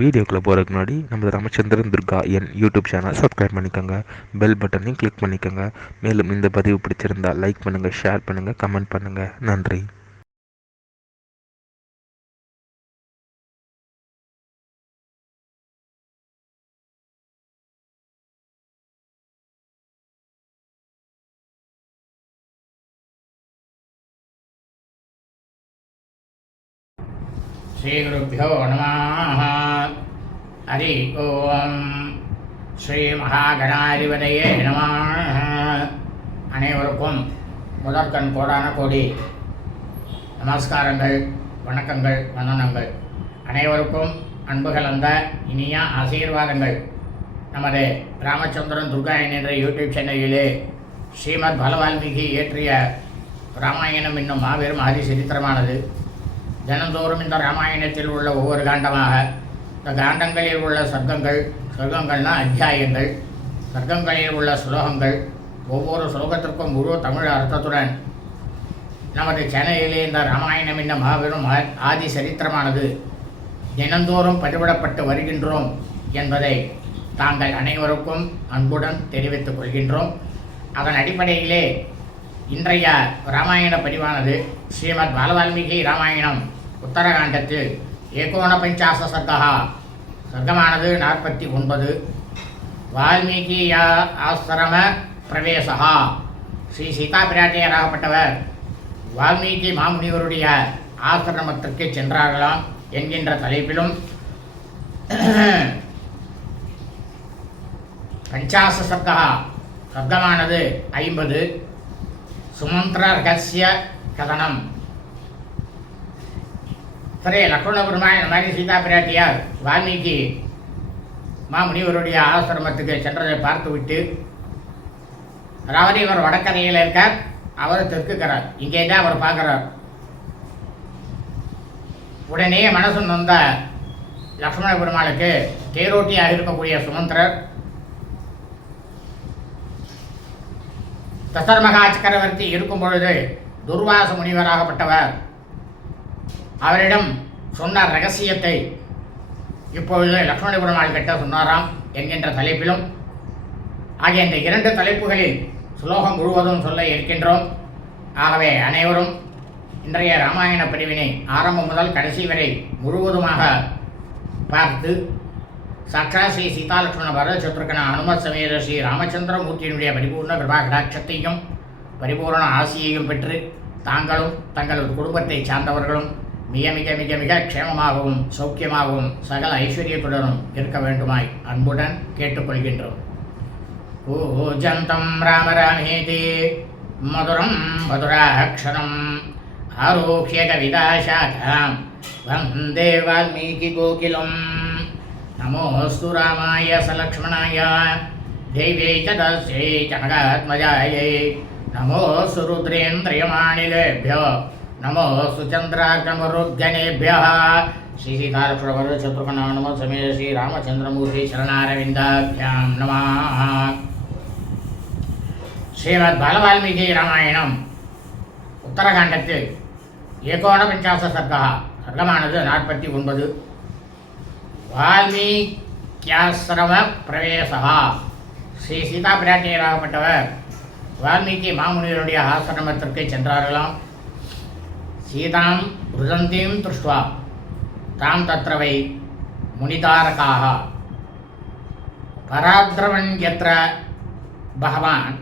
வீடியோக்குள்ளே போகிறதுக்கு முன்னாடி நம்ம Ramachandran Durga YouTube channel subscribe பண்ணிக்கோங்க, பெல் பட்டனையும் கிளிக் பண்ணிக்கோங்க. மேலும் இந்த பதிவு பிடிச்சிருந்தால் லைக் பண்ணுங்கள், ஷேர் பண்ணுங்கள், கமெண்ட் பண்ணுங்கள். நன்றி. ஸ்ரீகுருப்போ நம. ஹரி ஓம். ஸ்ரீ மகாகணாதிபதியே நம. அனைவருக்கும் முதற்கண் கோடான கோடி நமஸ்காரங்கள், வணக்கங்கள், வந்தனங்கள். அனைவருக்கும் அன்பு கலந்த இனிய ஆசீர்வாதங்கள். நமது ராமச்சந்திரன் துர்கா என்ற யூடியூப் சேனலிலே ஸ்ரீமத் பலவால்மீகி இயற்றிய ராமாயணம் என்னும் மாபெரும் ஆதி சரித்திரமானது தினந்தோறும் இந்த ராமாயணத்தில் உள்ள ஒவ்வொரு காண்டமாக, இந்த காண்டங்களில் உள்ள சர்க்கங்கள்னா அத்தியாயங்கள், சர்க்கங்களில் உள்ள ஸ்லோகங்கள், ஒவ்வொரு ஸ்லோகத்திற்கும் முழு தமிழ் அர்த்தத்துடன் நமது சேனலிலே இந்த ராமாயணம் என்னும் மாபெரும் ஆதி சரித்திரமானது தினந்தோறும் பதிவிடப்பட்டு வருகின்றோம் என்பதை தாங்கள் அனைவருக்கும் அன்புடன் தெரிவித்துக் கொள்கின்றோம். அதன் அடிப்படையிலே இன்றைய ராமாயண பதிவானது ஸ்ரீமத் பாலவால்மீகி ராமாயணம் உத்தரகாண்டத்தில் 49 சர்க்கா, சர்க்கமானது 49. வால்மீகி ஆசிரம பிரவேசா. ஸ்ரீ சீதா பிராட்டியராகப்பட்டவர் வால்மீகி மாமுனிவருடைய ஆசிரமத்திற்கு சென்றார்களாம் என்கின்ற தலைப்பிலும் 50 சர்க்கா, சர்க்கமானது 50. சுமந்திர ரகசிய கதனம். சரி, லக்ஷ்மண பெருமாள் இந்த மாதிரி சீதா பிராட்டியார் வால்மீகி மாமுனிவருடைய ஆசிரமத்துக்கு சென்றதை பார்த்துவிட்டு, அதாவது இவர் வடக்கரையில் இருக்கார், அவர் தெற்குக்கிறார். இங்கே தான் அவர் பார்க்குறார். உடனே மனசு நொந்த லக்ஷ்மண பெருமாளுக்கு தேரோட்டியாக இருக்கக்கூடிய சுமந்திரர் தசரமகா சக்கரவர்த்தி இருக்கும் பொழுது துர்வாச முனிவராகப்பட்டவர் அவரிடம் சொன்ன ரகசியத்தை இப்பொழுது லக்ஷ்மண பெருமாள் கிட்ட சொன்னாராம் என்கின்ற தலைப்பிலும் ஆகிய இந்த 2 தலைப்புகளில் ஸ்லோகம் முழுவதும் சொல்ல இருக்கின்றோம். ஆகவே அனைவரும் இன்றைய ராமாயண பிரிவினை ஆரம்பம் முதல் கடைசி வரை முழுவதுமாக பார்த்து சாட்சா ஸ்ரீ சீதாலட்சுமண பரத சத்ருகன அனுமத் சமேத ஸ்ரீ ராமச்சந்திரமூர்த்தியினுடைய பரிபூர்ண கிருபா கடாட்சத்தையும் பரிபூர்ண ஆசியையும் பெற்று தாங்களும் தங்களது குடும்பத்தை சார்ந்தவர்களும் மிக மிக மிக மிக க்ஷேமமாகவும் சௌக்கியமாகவும் சகல ஐஸ்வர்யத்துடனும் இருக்க வேண்டுமாய் அன்புடன் கேட்டுக்கொள்கின்றோம். பூஜந்தம் ராம ராமேதி மதுரம் மதுராட்சரம் ஆரோக்கிய கவிதாசாகாம் வந்தே வால்மீகி கோகிலம். நமோஸ்து ராமாய சலக்ஷ்மணாய தேவ்யை ச தஸ்யை ஜனகாத்மஜாயை நமோஸ்து ருத்ரேந்திரியமாணிலேभ्यो நமோஸ்து சந்திரார்கமருத்கணேभ्यः. ஸ்ரீ சீதாலக்ஷ்மண சத்ருகன அனுமத் சமேத ஸ்ரீ ராமச்சந்திரமூர்த்தி சரணாரவிந்தாभ्यां நமः. ஸ்ரீமத் பாலவால்மீகி ராமாயணம் உத்தரகாண்டத்தில் 49 சர்க்கா, சர்க்கமானது 49. வால்மீகியாசிரம பிரவேசா. ஸ்ரீ சீதா பிராட்டியராகப்பட்டவர் வால்மீகி மாமுனிவருடைய ஆசிரமத்திற்கு சென்றார்களாம். சீதாம் ருதந்தீம் திருஷ்டுவா தாம் தத்ரவை முனிதாரகாக பராத்ரவன் யத்ர பகவான்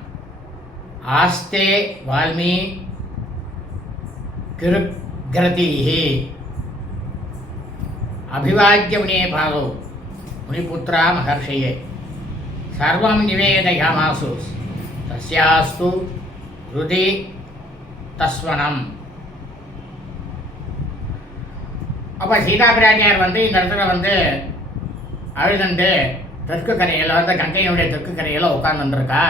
ஆஸ்தே வால்மீ கிருக்ரதிஹி அபிவாக்கிய முனியே பாதோ முனிபுத்திரா மகர்ஷியே சர்வம் நிவேதயாமாசு தஸ்யாஸ்து ருதி தஸ்வனம். அப்போ சீதா பிராட்டியார் இந்த இடத்துல அழுதுண்டு தெற்கு கரையில் கங்கையினுடைய தெற்கு கரையில் உட்கார்ந்துருக்கா.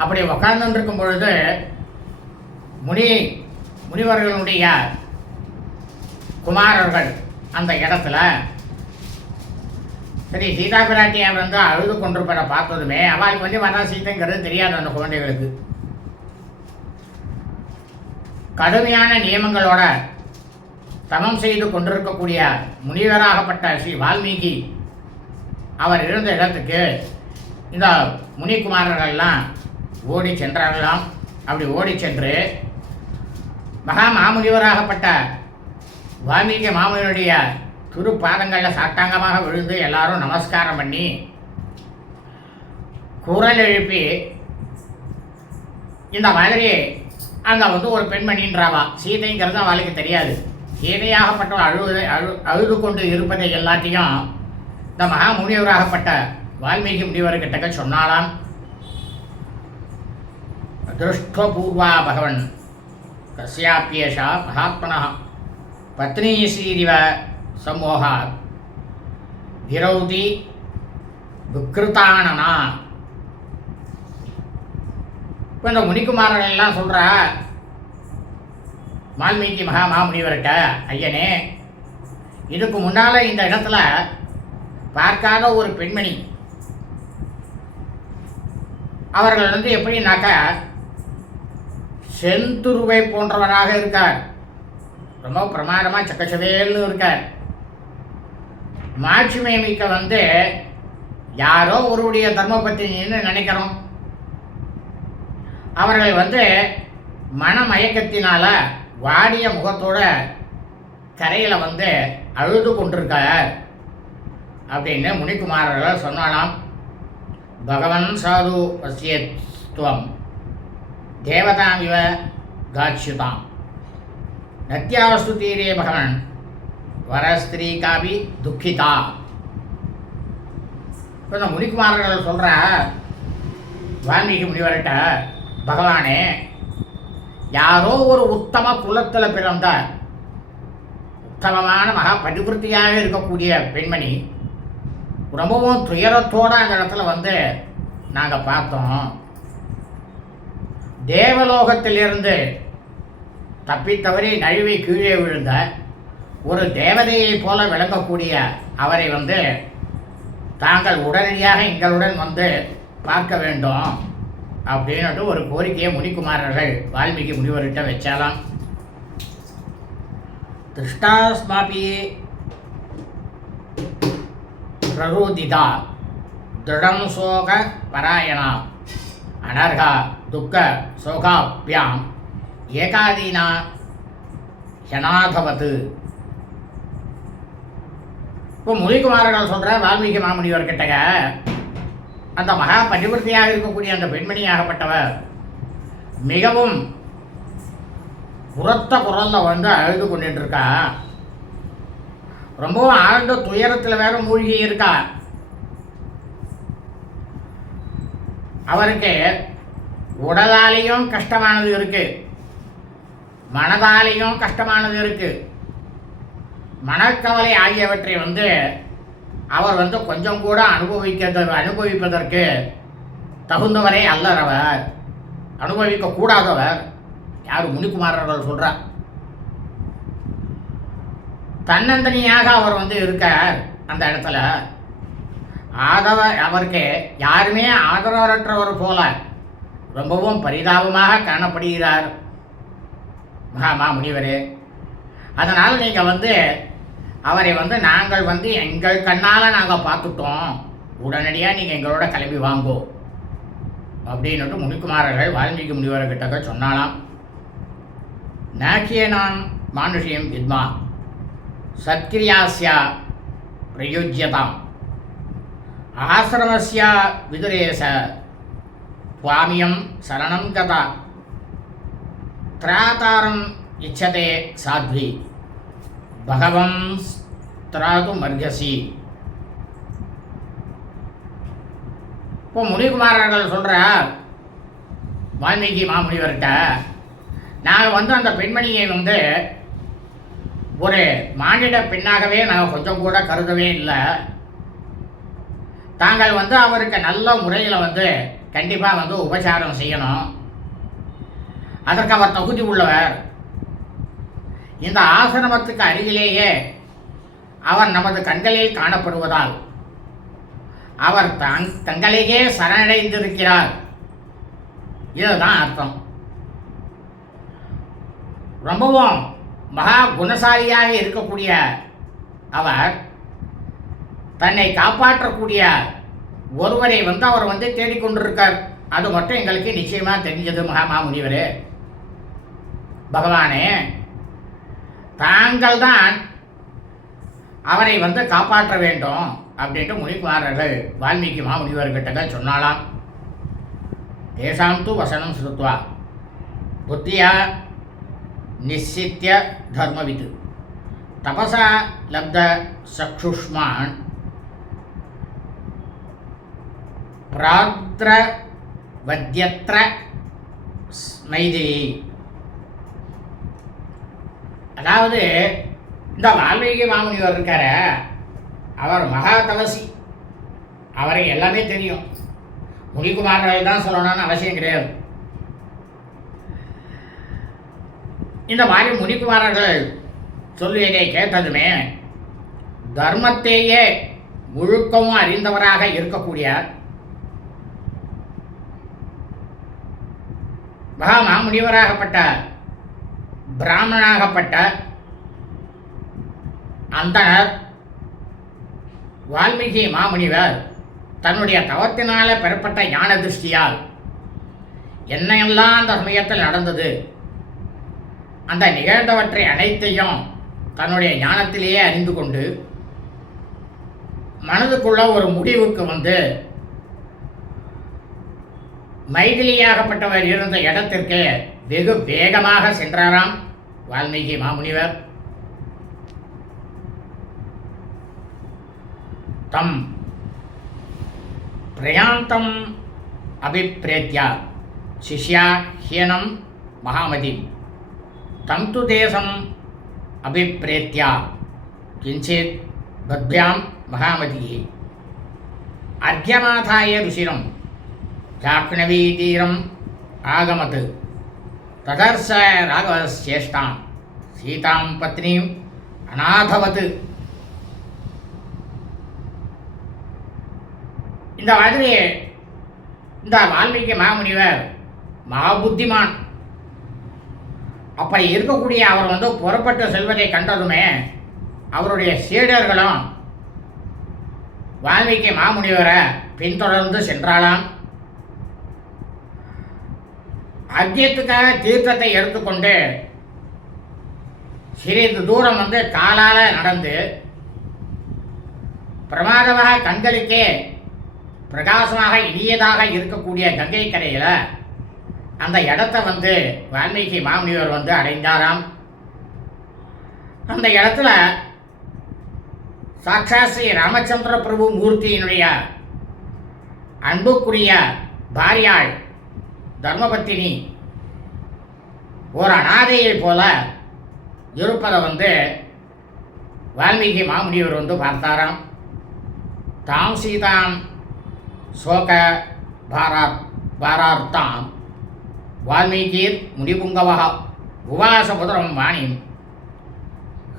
அப்படி உட்கார்ந்துருக்கும் பொழுது முனிவர்களுடைய குமாரர்கள் அந்த இடத்துல சரி சீதா பிராட்டியார் அழுது கொண்டிருப்பதை பார்த்ததுமே அவளுக்கு வர சீதைங்கிறது தெரியாது. அந்த குழந்தைகளுக்கு கடுமையான நியமங்களோட தவம் செய்து கொண்டிருக்கக்கூடிய முனிவராகப்பட்ட ஸ்ரீ வால்மீகி அவர் இருந்த இடத்துக்கு இந்த முனிக்குமாரர்கள்லாம் ஓடி சென்றார்களாம். அப்படி ஓடி சென்று மாமுனிவராகப்பட்ட வால்மீகி மாமுனிவருடைய திருப்பாதங்களில் சாட்டாங்கமாக விழுந்து எல்லாரும் நமஸ்காரம் பண்ணி குரல் எழுப்பி இந்த மாதிரி அங்கே ஒரு பெண்மணின்றாவா, சீதைங்கிறது அவளுக்கு தெரியாது. சீதையாகப்பட்ட அழுது கொண்டு இருப்பதை எல்லாத்தையும் இந்த மகாமுனிவராகப்பட்ட வால்மீகி முனிவர்கிட்ட சொன்னாலாம். திருஷ்டபூர்வா பகவன் கஸ்யாப்பியேஷா மகாத்மனா பத்னி ஸ்ரீதிவ சமோகா விரௌதி விக்ருதானனா. இப்போ இந்த முனிக்குமாரர்கள் எல்லாம் சொல்கிற வால்மீகி மாமுனிவர்கிட்ட, ஐயனே, இதுக்கு முன்னால் இந்த இடத்துல பார்க்காத ஒரு பெண்மணி, அவர்கள் எப்படின்னாக்க செந்துருவை போன்றவராக இருக்கார். ரொம்ப பிரமாதமாக சக்கச்சவேல்னு இருக்கார். மாட்சிமை மிக்க யாரோ ஒருவருடைய தர்மபத்தினின்னு நினைக்கிறோம். அவர்கள் மனமயக்கத்தினால வாடிய முகத்தோட கரையில் அழுது கொண்டிருக்கார் அப்படின்னு முனிக்குமாரர்கள் சொன்னாலாம். பகவன் சாது பசியத்துவம் தேவதாமிவ காட்சியுதாம் நத்தியாவஸ்து தீரே பகவன் வரஸ்திரீ காபி துக்கிதா. இப்போ இந்த முனிக்குமாரர்கள் சொல்கிற வால்மீகி முனிவர்கிட்ட, பகவானே, யாரோ ஒரு உத்தம குலத்தில் பிறந்த உத்தமமான மகா பதிவிருத்தியாக இருக்கக்கூடிய பெண்மணி ரொம்பவும் துயரத்தோடு அந்த இடத்துல நாங்கள் பார்த்தோம். தேவலோகத்திலிருந்து தப்பித்தவரை நழுவி கீழே விழுந்த ஒரு தேவதையை போல விளங்கக்கூடிய அவரை தாங்கள் உடனடியாக எங்களுடன் பார்க்க வேண்டும் அப்படின்னுட்டு ஒரு கோரிக்கையை முனிக்குமாரர்கள் வால்மீகி முனிவர்கிட்ட வச்சாலாம். திருஷ்டாஸ்மாபி பிரரோதிதா திருடம் சோக பராயணா அனர்கா துக்க சோகாபியாம் ஏகாதீனா ஹனாதவது. இப்போ முனிக்குமாரர்கள் சொல்கிற வால்மீகி மாமுனிவர்கிட்ட, அந்த மகா பதிவிருத்தியாக இருக்கக்கூடிய அந்த பெண்மணியாகப்பட்டவர் மிகவும் உரத்த குரலில் அழுது கொண்டுட்டு இருக்கா. ரொம்பவும் ஆழ்ந்த துயரத்தில் வேற மூழ்கி இருக்கா. அவருக்கு உடலாலேயும் கஷ்டமானது இருக்கு, மனதாலேயும் கஷ்டமானது இருக்கு. மனக்கவலை ஆகியவற்றை அவர் கொஞ்சம் கூட அனுபவிப்பதற்கு தகுந்தவரே அல்லர். அவர் அனுபவிக்க கூடாதவர். யார்? முனிக்குமாரர்கள் சொல்கிறார். தன்னந்தனியாக அவர் இருக்கார் அந்த இடத்துல. அவருக்கு யாருமே ஆதரவற்றவர் போல ரொம்பவும் பரிதாபமாக காணப்படுகிறார் முனிவரே. அதனால் நீங்கள் அவரை நாங்கள் எங்கள் கண்ணால் நாங்கள் பார்த்துட்டோம், உடனடியாக நீங்கள் எங்களோட கிளம்பி வாங்கோ அப்படின்னுட்டு முனிக்குமாரர்கள் வால்மீகி முனிவர்கிட்ட சொன்னாலாம். நாக்கியனாம் மானுஷியம் வித்மா சத்கிரியாஸ்யா பிரயுஜ்யதாம் ஆசிரமஸ்யா விதுரேச சுவாமியம் சரணம் கதா திராதாரம் இச்சதே சாத்வி பகவம் திராது மர்கசி. இப்போ முனிகுமாரர்கள் சொல்கிற வால்மீகி மாமுனிவர்கிட்ட, நாங்கள் அந்த பெண்மணியை ஒரு மானிட பெண்ணாகவே நாங்கள் கொஞ்சம் கூட கருதவே இல்லை. தாங்கள் அவருக்கு நல்ல முறையில் கண்டிப்பாக உபசாரம் செய்யணும். அதற்கு அவர் தகுதி உள்ளவர். இந்த ஆசிரமத்துக்கு அருகிலேயே அவர் நமது கண்களில் காணப்படுவதால் அவர் தங்களையே சரணடைந்திருக்கிறார். இதுதான் அர்த்தம். ரொம்பவும் மகா குணசாலியாக இருக்கக்கூடிய அவர் தன்னை காப்பாற்றக்கூடிய ஒருவரை அவர் தேடிக்கொண்டிருக்கார். அது மட்டும் எங்களுக்கு நிச்சயமாக தெரிஞ்சது மாமுனிவரே. பகவானே, தாங்கள் தான் அவரை காப்பாற்ற வேண்டும் அப்படின்ட்டு முனிக்குமாரர்கள் வால்மீகி மாமுனிவர்கிட்ட சொன்னாலாம். தேசாம் து வசனம் ஸ்ருத்வா புத்தியா நிச்சித்ய தர்மவித் தபசா லப்த சக்ஷுஷ்மான் பிராத்ர வத்யத்ர மைதிலி. அதாவது இந்த வால்மீகி மாமுனிவர் இருக்கார, அவர் மகா தபசி. அவரை எல்லாமே தெரியும். முனிக்குமாரர்கள் தான் சொல்லணும்னு அவசியம் கிடையாது. இந்த மாதிரி முனிக்குமாரர்கள் சொல்லுவதை கேட்டதுமே தர்மத்தையே முழுக்கவும் அறிந்தவராக இருக்கக்கூடிய மகா மாமுனிவராகப்பட்ட பிராமணனாகப்பட்ட அந்தனர் வால்மீகி மாமுனிவர் தன்னுடைய தவத்தினால பெறப்பட்ட ஞான திருஷ்டியால் என்னெல்லாம் அந்த சமயத்தில் நடந்தது, அந்த நிகழ்ந்தவற்றை அனைத்தையும் தன்னுடைய ஞானத்திலேயே அறிந்து கொண்டு மனதுக்குள்ள ஒரு முடிவுக்கு மைதிலியாகப்பட்டவர் இருந்த இடத்திற்கு வெகு வேகமாக சென்றாராம் வால்மீகி மாமுனிவர். தம் பிரயாந்தம் அபிப்ரேத்யா சிஷ்யா ஹீனம் மகாமதி தம் து தேசம் அபிப்ரேத்யா கிஞ்சித் பத்யாம் மகாமதி அர்க்யமாதாய ருஷிரம் ஜாக்னவீதீரம் ஆகமத் ததர்ச ராகவஸ்யேஷ்டாம் சீதாம் பத்னீம் அநாதவத். இந்த மாதிரி இந்த வால்மீகி மாமுனிவர் மகாபுத்திமான். அப்படி இருக்கக்கூடிய அவர் புறப்பட்டு செல்வதை கண்டதுமே அவருடைய சீடர்களும் வால்மீகி மாமுனிவரை பின்தொடர்ந்து சென்றாலாம். அத்தியத்துக்காக தீர்த்தத்தை எடுத்துக்கொண்டு சிறிது தூரம் காலால் நடந்து பிரமாதமாக கண்களுக்கே பிரகாசமாக இனியதாக இருக்கக்கூடிய கங்கை கரையில் அந்த இடத்த வால்மீகி மாமுனிவர் அடைந்தாராம். அந்த இடத்துல சாட்சாத் ஸ்ரீ ராமச்சந்திர பிரபு மூர்த்தியினுடைய அன்புக்குரிய பாரியாள் தர்மபத்தினி ஒரு அனாதையை போல இருப்பதை வால்மீகி மாமுனிவர் பார்த்தாராம். தாம் சீதாம் சோக பாரார்த்தாம் வால்மீகீர் முனிபுங்கவ உவாசபுதரம் வாணிம்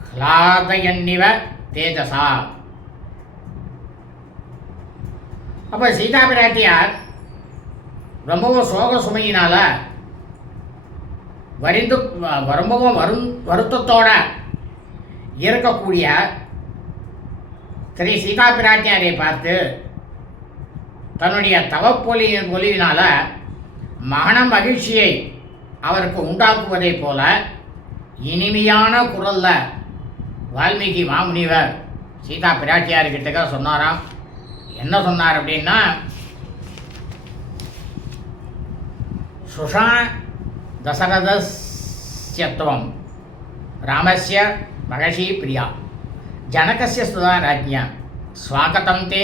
ஹ்லாதயன்னிவ தேஜசா. அப்போ சீதா பிராட்டியார் ரொம்பவும் சோக சுமையினால் ரொம்பவும் வருத்தத்தோட இருக்கக்கூடிய ஸ்ரீ சீதா பிராட்டியாரை பார்த்து தன்னுடைய தவப்பொலியினால் மகன மகிழ்ச்சியை அவருக்கு உண்டாக்குவதைப் போல இனிமையான குரலில் வால்மீகி மாமுனிவர் சீதா பிராட்டியார்கிட்ட சொன்னாராம். என்ன சொன்னார் அப்படின்னா, சுஷா தசரதஸ்யத்வம் ராமஸ்ய மகஷி பிரியா ஜனகஸ்ய சுதா ராஜ்ஞா ஸ்வாகதம் தே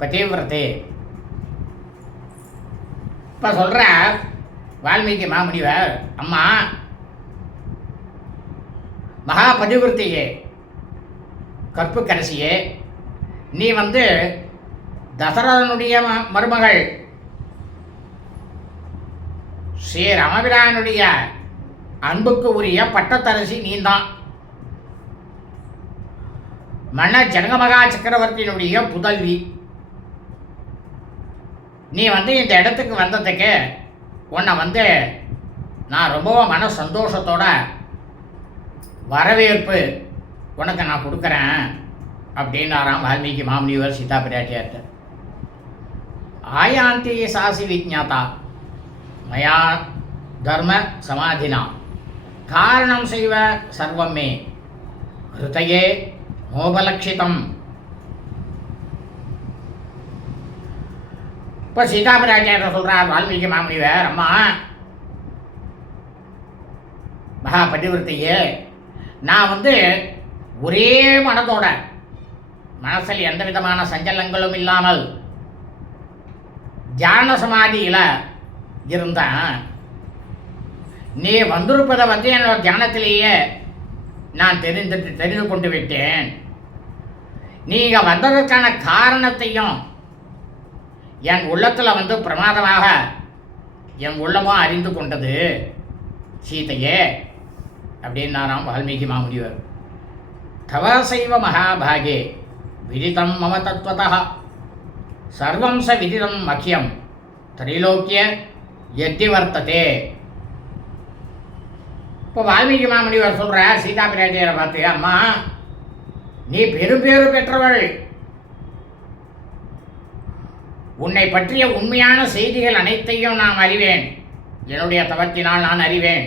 பதிவிரதே. இப்போ சொல்கிற வால்மீகி மாமுனிவர், அம்மா மகா பதிவிரத்தையே கற்புக்கரசியே, நீ தசரதனுடைய மருமகள் ஸ்ரீ ராமபிரானுடைய அன்புக்கு உரிய பட்டத்தரசி நீந்தான். மன்னர் ஜனகமகா சக்கரவர்த்தியினுடைய புதல்வி. நீ இந்த இடத்துக்கு வந்ததுக்கு உன்னை நான் ரொம்பவும் மன சந்தோஷத்தோட வரவேற்பு உனக்கு நான் கொடுக்குறேன் அப்படின்னாராம் வால்மீகி மாமுனிவர் சீதா பிராட்டியார்ட்ட. ஆயாந்தி சாசி விஜாத்தா மயா தர்ம சமாதினா காரணம் செய்வ சர்வமே ஹிருதயே மோபலக்ஷிதம். இப்போ சீதா பிராட்டியார்ட்ட சொல்கிறார் வால்மீகி மாமுனிவர், அம்மா மகா பதிவிருத்தையே, நான் ஒரே மனதோட மனசில் எந்த விதமான சஞ்சலங்களும் இல்லாமல் தியான சமாதியில் இருந்தேன். நீ வந்திருப்பதை என்னோட தியானத்திலேயே நான் தெரிந்து கொண்டு விட்டேன். நீங்கள் வந்ததற்கான காரணத்தையும் என் உள்ளத்தில் பிரமாதமாக என் உள்ளமும் அறிந்து கொண்டது சீதையே அப்படின்னாராம் வால்மீகி மாமுனிவர். தவசைவ மகாபாகே விதிதம் மம தத்துவதः சர்வம் ச விதிதம் மக்கியம் திரைலோக்கிய எத்தி வர்த்ததே. இப்போ வால்மீகி மாமுனிவர் சொல்கிறார் சீதா பிராட்டியரை பார்த்து, அம்மா நீ பெரும்பேறு பெற்றவள். உன்னை பற்றிய உண்மையான செய்திகள் அனைத்தையும் நான் அறிவேன். என்னுடைய தவத்தினால் நான் அறிவேன்.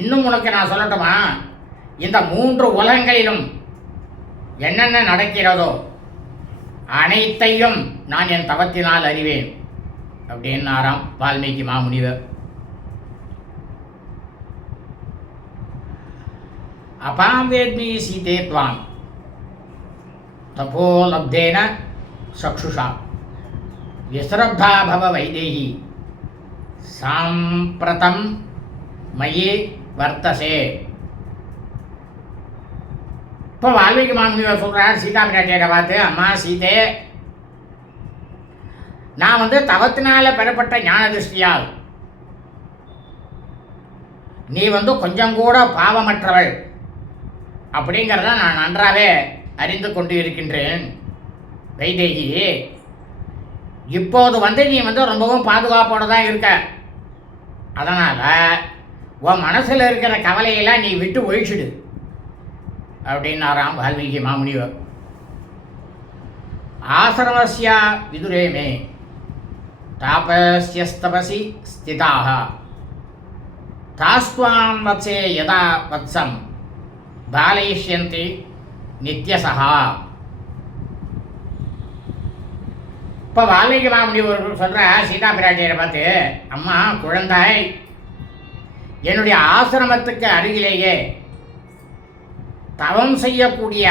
இன்னும் உனக்கு நான் சொல்லட்டுமா, இந்த 3 உலகங்களிலும் என்னென்ன நடக்கிறதோ அனைத்தையும் நான் என் தவத்தினால் அறிவேன் அப்படின்னாராம் வால்மீகி மாமுனிவர். அபாம் வேத்மி சீதே த்வாம் தபோலப்தேன சக்ஷுஷா விஸ்ரப்தா பவ வைதேகி சாம்பிரதம் மயி வர்த்தசே. இப்போ வால்மீகி மாமுனிவர் சொல்கிறார் சீதா பிராட்டியரை பார்த்து, அம்மா சீதே, நான் தவத்தினால பெறப்பட்ட ஞான திருஷ்டியால் நீ கொஞ்சம் கூட பாவமற்றவள் அப்படிங்கிறத நான் நன்றாகவே அறிந்து கொண்டு இருக்கின்றேன். வைதேகி, இப்போது நீ ரொம்பவும் பாதுகாப்போடு தான் இருக்க. அதனால் உன் மனசில் இருக்கிற கவலையெல்லாம் நீ விட்டு ஒழிச்சிடு அப்படின்னாராம் வால்மீகி மாமுனிவர். ஆசிரமஸ்ய விதுரேமே தாபஸ்யஸ்தபசி ஸ்திதாக தாஸ்வாம் வத்சே யதா வத்சம் பாலயிஷ்யந்தி நித்யசகா. இப்போ வால்மீகி மாமுனிவர் சொல்கிற சீதா பிராட்டியரை பார்த்து, அம்மா குழந்தாய், என்னுடைய ஆசிரமத்துக்கு அருகிலேயே தவம் செய்யக்கூடிய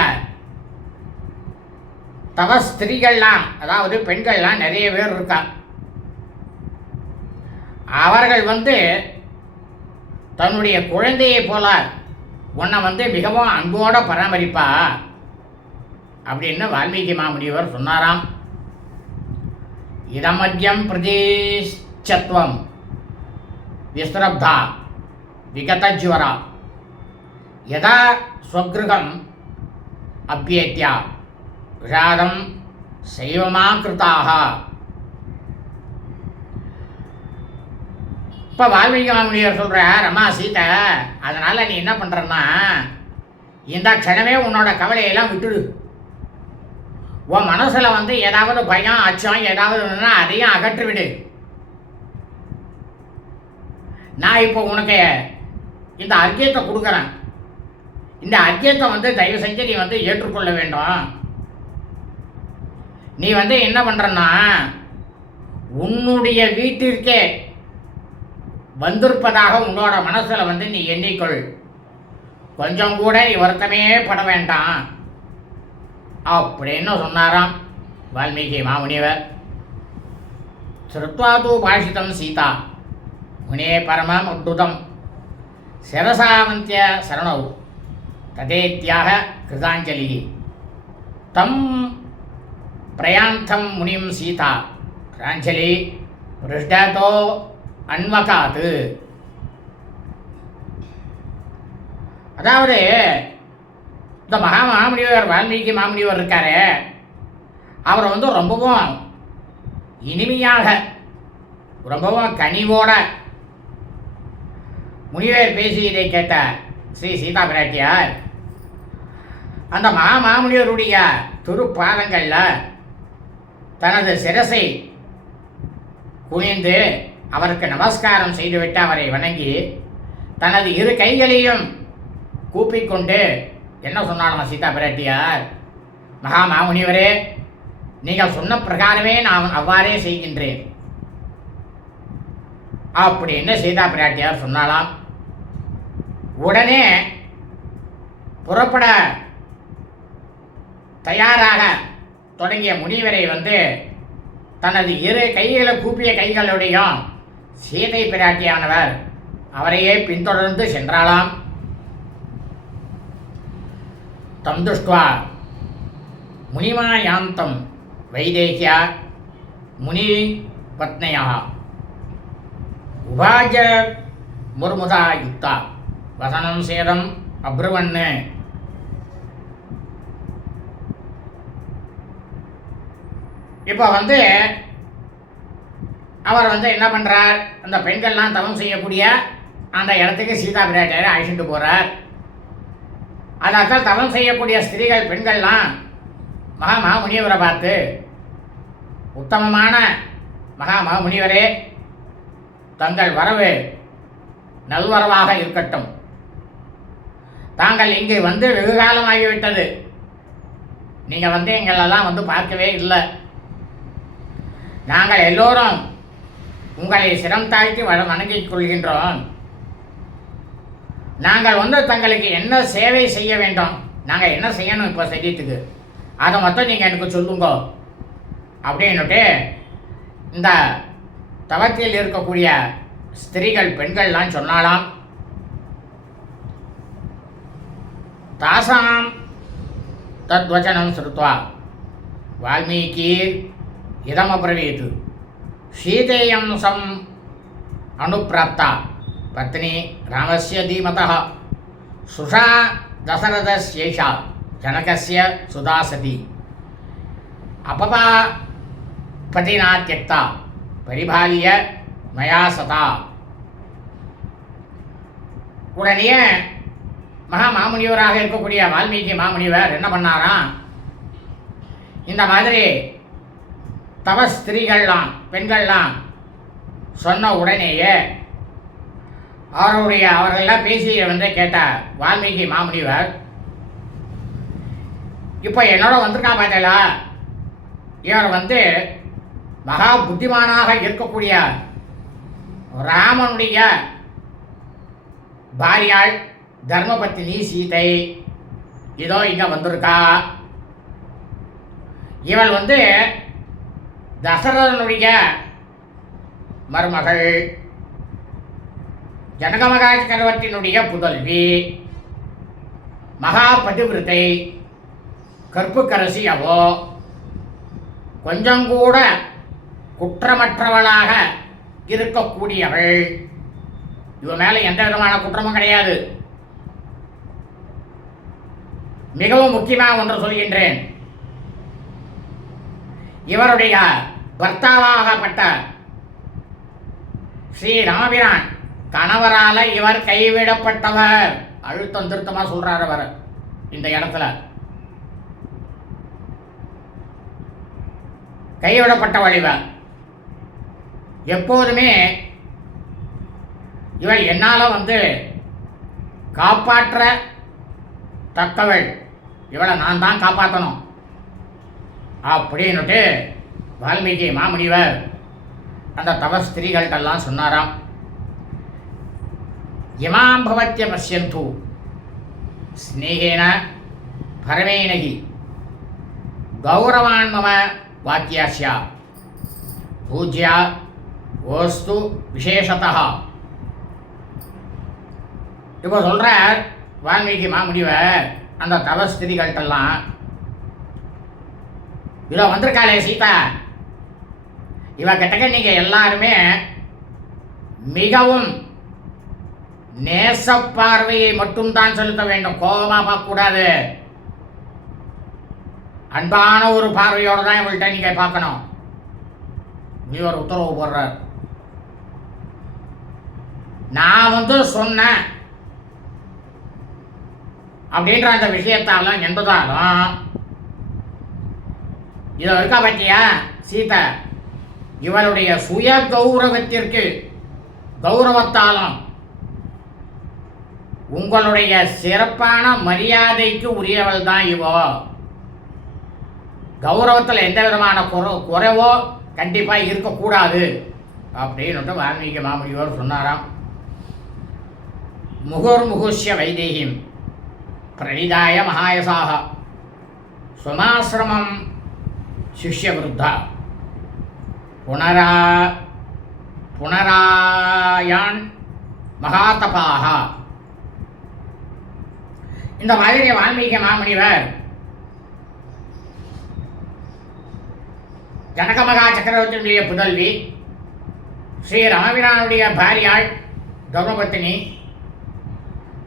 தவ ஸ்திரீகள்லாம், அதாவது பெண்கள்லாம் நிறைய பேர் இருக்கா. அவர்கள் தன்னுடைய குழந்தையை போல உன்னை மிகவும் அன்போடு பராமரிப்பா அப்படின்னு வால்மீகி மாமுனிவர் சொன்னாராம். இதமத்யம் பிரதீச்சத்வம் விஸ்ரப்தா விகதஜ்வரா யதா ஸ்வக்ருகம் அப்யேத்யா விஷாதம் சைவமா கிருதாக. இப்போ வால்மீகி மாமுனிவர் சொல்கிறார், அம்மா சீதை, அதனால் நீ என்ன பண்ணுறன்னா இந்த க்ஷணமே உன்னோட கவலையெல்லாம் விட்டுடு. உன் மனசில் ஏதாவது பயம் அச்சம் ஏதாவது அதையும் அகற்றிவிடு. நான் இப்போ உனக்கு இந்த அர்க்கியத்தை கொடுக்குறேன். இந்த அர்க்கியத்தை தயவு செஞ்சு நீ ஏற்றுக்கொள்ள வேண்டும். நீ என்ன பண்ணுறன்னா உன்னுடைய வீட்டிற்கே வந்திருப்பதாக உன்னோட மனசில் நீ எண்ணிக்கொள். கொஞ்சம் கூட நீ வருத்தமே பட வேண்டாம் அப்படின்னு சொன்னாராம் வால்மீகி மாமுனிவர். ஸ்ருத்வாது பாஷிதம் சீதா முனே பரமம் அத்புதம் சிரசாவந்திய சரணௌ ததேத்யாக கிருதாஞ்சலி தம் பிரயாந்தம் முனிம் சீதா கிருதாஞ்சலி ருஷ்டதோ அன்வகாத்து. அதாவது இந்த மகாமுனிவர் வால்மீகி மாமுனிவர் இருக்காரு, அவர் ரொம்பவும் இனிமையாக ரொம்பவும் கனிவோட முனிவர் பேசியதை கேட்ட ஸ்ரீ சீதா பிராட்டியார் அந்த மாமுனிவருடைய திருப்பாதங்களில் தனது சிரசை குனிந்து அவருக்கு நமஸ்காரம் செய்துவிட்டு அவரை வணங்கி தனது இரு கைகளையும் கூப்பிக்கொண்டு என்ன சொன்னாலும் சீதா பிராட்டியார், மாமுனிவரே, நீங்கள் சொன்ன பிரகாரமே நான் அவ்வாறே செய்கின்றேன் அப்படின்னு சீதா பிராட்டியார் சொன்னாலாம். உடனே புறப்பட தயாராக தொடங்கிய முனிவரை தனது இரு கைகளை கூப்பிய கைகளுடையும் சீதை பிராட்டியானவர் அவரையே பின்தொடர்ந்து சென்றாளாம். தம் துஷ்ட்வா முனிமாயாந்தம் வைதேகியா முனி பத்னியா உபாஜ முர்முதா யுக்தா வசனம் சேதம் அப்ருவன்னு. இப்போ அவர் என்ன பண்ணுறார், அந்த பெண்கள்லாம் தவம் செய்யக்கூடிய அந்த இடத்துக்கு சீதா பிராட்டியாரை அழைச்சிட்டு போகிறார். அதால் தவம் செய்யக்கூடிய ஸ்திரீகள் பெண்கள்லாம் மகாமுனிவரை பார்த்து, உத்தமமான மகாமுனிவரே, தங்கள் வரவு நல்வரவாக இருக்கட்டும். தாங்கள் இங்கு வெகு காலமாகிவிட்டது. நீங்கள் எங்களெல்லாம் பார்க்கவே இல்லை. நாங்கள் எல்லோரும் உங்களை சிரம் தாழ்த்தி வணங்கிக் கொள்கின்றோம். நாங்கள் தங்களுக்கு என்ன சேவை செய்ய வேண்டும், நாங்கள் என்ன செய்யணும் இப்போ சரீரத்துக்கு, அதை மட்டும் நீங்கள் எனக்கு சொல்லுங்க அப்படின்னுட்டு இந்த தவத்தில் இருக்கக்கூடிய ஸ்திரீகள் பெண்கள்லாம் சொன்னாலாம். தாசாம் தத்வச்சனம் ஸ்ருத்வா வால்மீகீர் இதமப்ரவீத் சீதேயம் சம் அனுப்பிராப்தா பத்னி ராமஸ்ய தீமதः சுஷா தசரதஸ்யேஷா ஜனகஸ்ய சுதாசதி அப்பபா பதினா தியக்தா பரிபாலிய மயா சதா. உடனே மாமுனிவராக இருக்கக்கூடிய வால்மீகி மாமுனிவர் என்ன பண்ணாராம், இந்த மாதிரி தவ ஸ்திரீகள்லாம் பெண்கள்லாம் சொன்ன உடனேயே அவர்களெல்லாம் பேசி கேட்ட வால்மீகி மாமுனிவர், இப்போ என்னோட வந்திருக்கா பார்த்தீங்களா, இவர் மகா புத்திமானாக இருக்கக்கூடிய ராமனுடைய பாரியாள் தர்மபத்தினி சீதை இதோ இங்கே வந்திருக்கா. இவள் தசரதனுடைய மருமகள், ஜனகமகா சக்கரவர்த்தியினுடைய புதல்வி, மகா பதிவிரத்தை, கற்புக்கரசி. அவோ கொஞ்சம் கூட குற்றமற்றவளாக இருக்கக்கூடியவள். இவ மேலே எந்த விதமான குற்றமும் கிடையாது. மிகவும் முக்கியமாக ஒன்று சொல்கின்றேன், இவருடைய பர்த்தாவாகப்பட்ட ஸ்ரீ ராமபிரான் கணவரால் இவர் கைவிடப்பட்டவர். அழுத்தம் திருத்தமாக சொல்றார் அவர் இந்த இடத்துல. கைவிடப்பட்டவள் இவர். எப்போதுமே இவள் என்னால் காப்பாற்ற தக்கவள், இவளை நான் தான் காப்பாற்றணும் அப்படின்னுட்டு வால்மீகி மாமுனிவர் அந்த தவ ஸ்திரீகள்கிட்டெல்லாம் சொன்னாராம். இமாம் பவத்ய பஷ்யந்து ஸ்நேகேன பரமேனகி கௌரவான் மம வாக்கியாஸ்யா பூஜ்யா ஓஸ்து விசேஷதா. இப்போ சொல்கிறார் வால்மீகி மாமுனிவர் அந்த தவ ஸ்திரீகள்கிட்டெல்லாம், இதோ வந்திருக்காளே சீதா, இவ கிட்டக்க நீங்கள் எல்லாருமே மிகவும் நேசப்பார்வையை மட்டும்தான் செலுத்த வேண்டும். கோபமாக பார்க்கக்கூடாது. அன்பான ஒரு பார்வையோடு தான் இவள்கிட்ட நீங்கள் பார்க்கணும். நீ ஒரு உத்தரவு போடுறார். நான் சொன்னேன் அப்படின்ற அந்த விஷயத்தாலும் என்பதாலும் இதை இருக்கா பற்றியா சீதை இவளுடைய சுய கௌரவத்திற்கு கௌரவத்தாலும் உங்களுடைய சிறப்பான மரியாதைக்கு உரியவள் தான் இவோ. கௌரவத்தில் எந்த விதமான குறைவோ கண்டிப்பாக இருக்கக்கூடாது அப்படின்னு வால்மீகி மாமுனிவர் சொன்னாராம். முகுர்முகுஷ்ய வைதேகிம் பிரணிதாய மகாயசாக சுமாசிரமம் சிஷ்யவிருத்தா புனராயான் மகாதபாக. இந்த மாதிரி வால்மீகி மாமுனிவர் ஜனக மகா சக்கரவர்த்தியுடைய புதல்வி ஸ்ரீ ராமபிரானுடைய பாரியாள் தர்மபத்தினி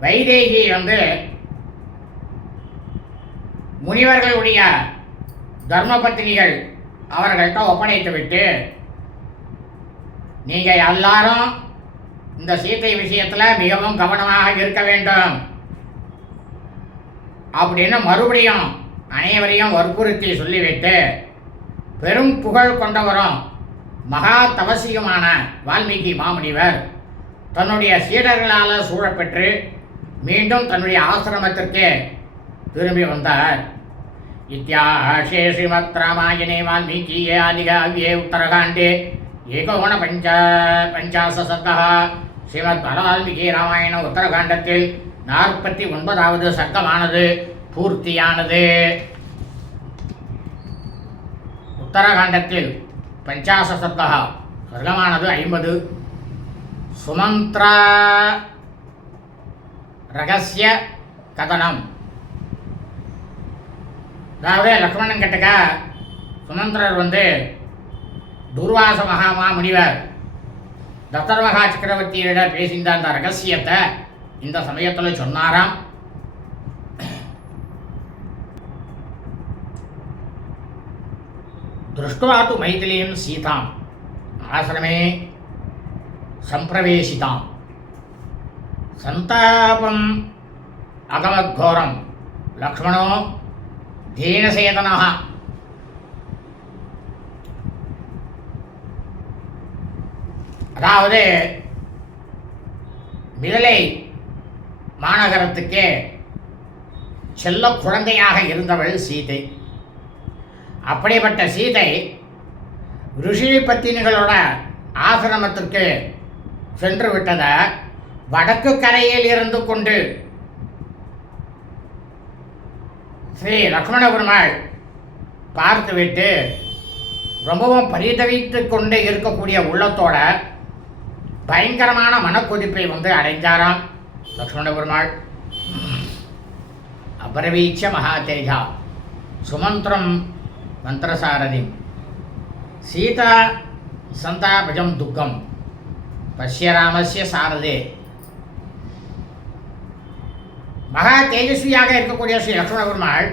வைதேகி முனிவர்களுடைய தர்மபத்தினிகள் அவர்கள்ட்ட ஒப்படைத்து விட்டு நீங்கள் எல்லாரும் இந்த சீதை விஷயத்தில் மிகவும் கவனமாக இருக்க வேண்டும் அப்படின்னு மறுபடியும் அனைவரையும் வற்புறுத்தி சொல்லிவிட்டு பெரும் புகழ் கொண்டவரும் மகா தவசியுமான வால்மீகி மாமுனிவர் தன்னுடைய சீடர்களால் சூழப்பெற்று மீண்டும் தன்னுடைய ஆசிரமத்திற்கு திரும்பி வந்தார். இத்தியாசே ஸ்ரீமத் ராமாயணே வால்மீகியே ஆதிகாவ்யே உத்தரகாண்டே ஏகோண பஞ்சாச சர்க்கா. ஸ்ரீமத் வால்மீகி ராமாயண உத்தரகாண்டத்தில் 49வது சர்க்கமானது பூர்த்தியானது. உத்தரகாண்டத்தில் பஞ்சாச சர்க்கா சர்க்கமானது 50. சுமந்திரா ரகசிய கதனம். அதாவது லக்ஷ்மணன் கிட்டக்க சுமந்திரர் துர்வாச மகாமுனிவர் தசரத மகா சக்கரவர்த்தியிட பேசிந்த அந்த ரகசியத்தை இந்த சமயத்தில் சொன்னாராம். திருஷ்டுவா து மைதிலீம் சீதாம் ஆசிரமே சம்பிரவேசிதாம் சந்தாபம் அகமத்கோரம் லக்ஷ்மணோ தீனசேதனா. அதாவது மிதலை மாநகரத்துக்கே செல்ல குழந்தையாக இருந்தவள் சீதை. அப்படிப்பட்ட சீதை ரிஷி பத்தினிகளோட ஆசிரமத்திற்கு சென்று விட்டதை வடக்கு கரையில் இருந்து கொண்டு ஸ்ரீ லக்ஷ்மண பெருமாள் பார்த்துவிட்டு ரொம்பவும் பரிதவித்து கொண்டு இருக்கக்கூடிய உள்ளத்தோட பயங்கரமான மனக்கொதிப்பை அடைஞ்சாராம் லக்ஷ்மண பெருமாள். அபரவீட்ச மகாதேஜா சுமந்திரம் மந்திரசாரதி சீதா சந்தாபஜம் துக்கம் பஷ்ய ராமஸ்ய சாரதே. மகா தேஜஸ்வியாக இருக்கக்கூடிய ஸ்ரீ லக்ஷ்மண பெருமாள்